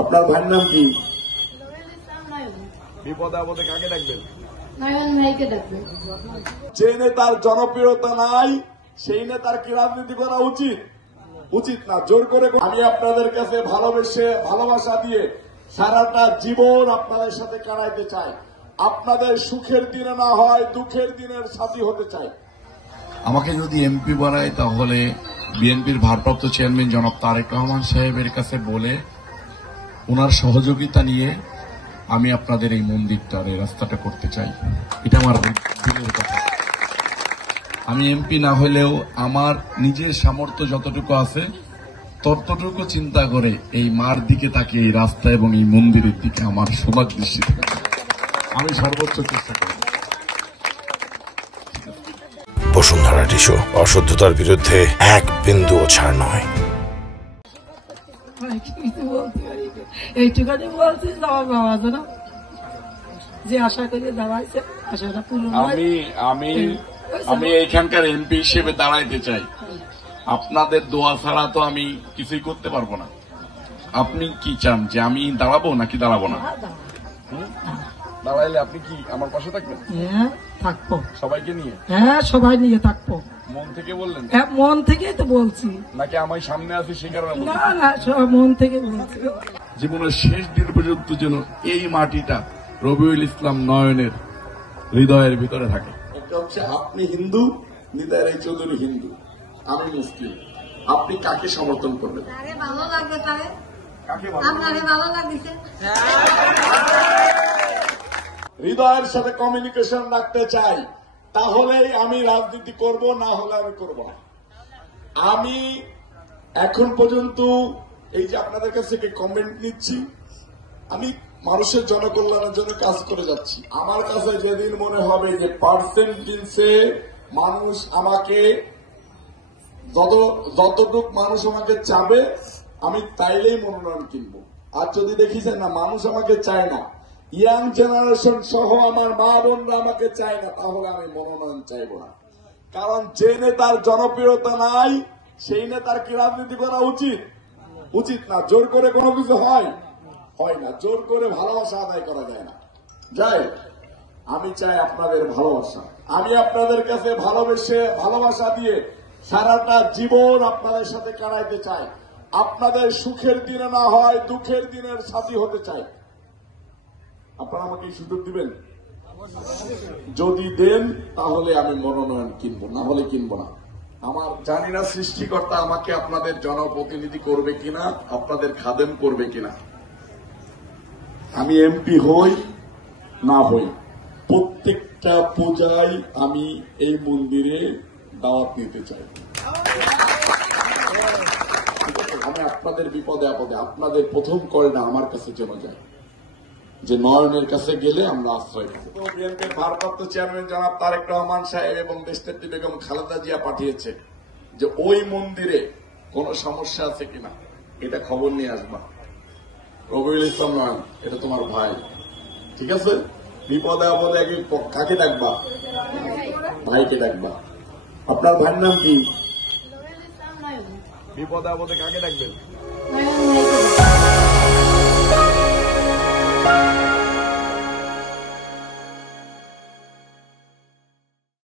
আপনার ভাইয়ের নাম কি? বিপদে আপদে কাকে ডাকবেন? যে নেতার জনপ্রিয়তা নাই সেই নেতার কি রাজনীতি করা উচিত? উচিত না। জোর করে আমি আপনাদের কাছে ভালোবাসা দিয়ে সারাটা জীবন আপনাদের সাথে কাটাইতে চাই। আপনাদের সুখের দিনে না হয় দুঃখের দিনের সাথী হতে চাই। আমাকে যদি এমপি বানায় তাহলে বিএনপির ভারপ্রাপ্ত চেয়ারম্যান জনাব তারেক রহমান সাহেবের কাছে বলে ওনার সহযোগিতা নিয়ে আমি আপনাদের এই মন্দিরটার এই রাস্তাটা করতে চাই। এটা আমার দিলের কথা। আমি এমপি না হলেও আমার নিজের সামর্থ্য যতটুকু আছে ততটুকু চিন্তা করে এই মার দিকে তাকিয়ে এই রাস্তা এবং এই মন্দিরের দিকে আমার সবার দৃষ্টি থেকে আমি সর্বোচ্চ চেষ্টা করব। বসুন্ধরা টিস্যু, অশুদ্ধতার বিরুদ্ধে এক বিন্দুও ছাড় নয়। এইটুখানি বলছি আমার বাবা যেন যে আশা করে দাঁড়াইছে আশাটা পূরণ হয়। আমি এইখানকার এমপি হিসেবে দাঁড়াইতে চাই। আপনাদের দোয়া ছাড়া তো আমি কিছুই করতে পারবো না। আপনি কি চান যে আমি দাঁড়াবো নাকি দাঁড়াবো না? দাঁড়াইলে আপনি কি আমার পাশে থাকবেন? হ্যাঁ থাকবো, সবাইকে নিয়ে। হ্যাঁ সবাই নিয়ে থাকবো। মন থেকে বললেন? হ্যাঁ মন থেকেই তো বলছি। নাকি আমি সামনে আছি সে কারণে? না না সব মন থেকে বলছি। জীবনের শেষ দিন পর্যন্ত যেন এই মাটিটা রবিউল ইসলাম নয়নের হৃদয়ের ভিতরে থাকে। একটা হচ্ছে আপনি হিন্দু, নিতাই রায় চৌধুরী হিন্দু, আমি মুসলিম। আপনি কাকে সমর্থন করবেন? ভালো লাগবে তারে, কাকে আপনারে ভালো লাগছে। হৃদয়ের সাথে কমিউনিকেশন রাখতে চাই, তাহলেই আমি রাজনীতি করব, না হলে আমি করব না। আমি এখন পর্যন্ত এই যে আপনাদের কাছ থেকে কমেন্ট নিচ্ছি, আমি মানুষের জনকল্যাণের জন্য কাজ করে যাচ্ছি। আমার কাছে যেদিন মনে হবে যে পার্সেন্টেজে মানুষ আমাকে যতটুক মানুষ আমাকে চাবে আমি তাইলেই মনোনয়ন কিনবো। আর যদি দেখিছেন না মানুষ আমাকে চায় না, ইয়াং জেনারেশন সহ আমার মা বোনরা আমাকে চায় না, তাহলে আমি মনোনয়ন চাইব না। কারণ যে নেতার জনপ্রিয়তা নাই সেই নেতার কি রাজনীতি করা উচিত? উচিত না। জোর করে কোনো কিছু হয় না। জোর করে ভালোবাসা আদায় করা যায় না। যাই, আমি চাই আপনাদের ভালোবাসা। আমি আপনাদের কাছে ভালোবাসা দিয়ে সারাটা জীবন আপনাদের সাথে কাটাইতে চাই। আপনাদের সুখের দিনে না হয় দুঃখের দিনের সাথী হতে চাই। আপনারা আমাকে সুযোগ দিবেন? যদি দেন তাহলে আমি মনোনয়ন কিনবো, না হলে কিনবো না। আমার জানি না সৃষ্টিকর্তা আমাকে আপনাদের জনপ্রতিনিধি করবে কিনা, আপনাদের খাদেম করবে কিনা। আমি এমপি হই না হই, প্রত্যেকটা পূজায় আমি এই মন্দিরে দাওয়াত দিতে চাই। আমি আপনাদের বিপদে আপদে আপনাদের প্রথম কলটা আমার কাছে যেন যায়, যে নয়নের কাছে গেলে আমরা আশ্রয় পাবো। বিএনপির ভারপ্রাপ্ত চেয়ারম্যান জনাব তারেক রহমান সাহেব এবং দেশনেত্রী বেগম খালেদা জিয়া পাঠিয়েছে যে ওই মন্দিরে কোন সমস্যা আছে কিনা এটা খবর নিয়ে আসবা। রবিউল ইসলাম নয়ন, এটা তোমার ভাই, ঠিক আছে? বিপদে আপদে কাকে ডাকবা? ভাইকে ডাকবা। আপনার ভাইয়ের নাম কি? বিপদে আপদে কাকে ডাকবেন?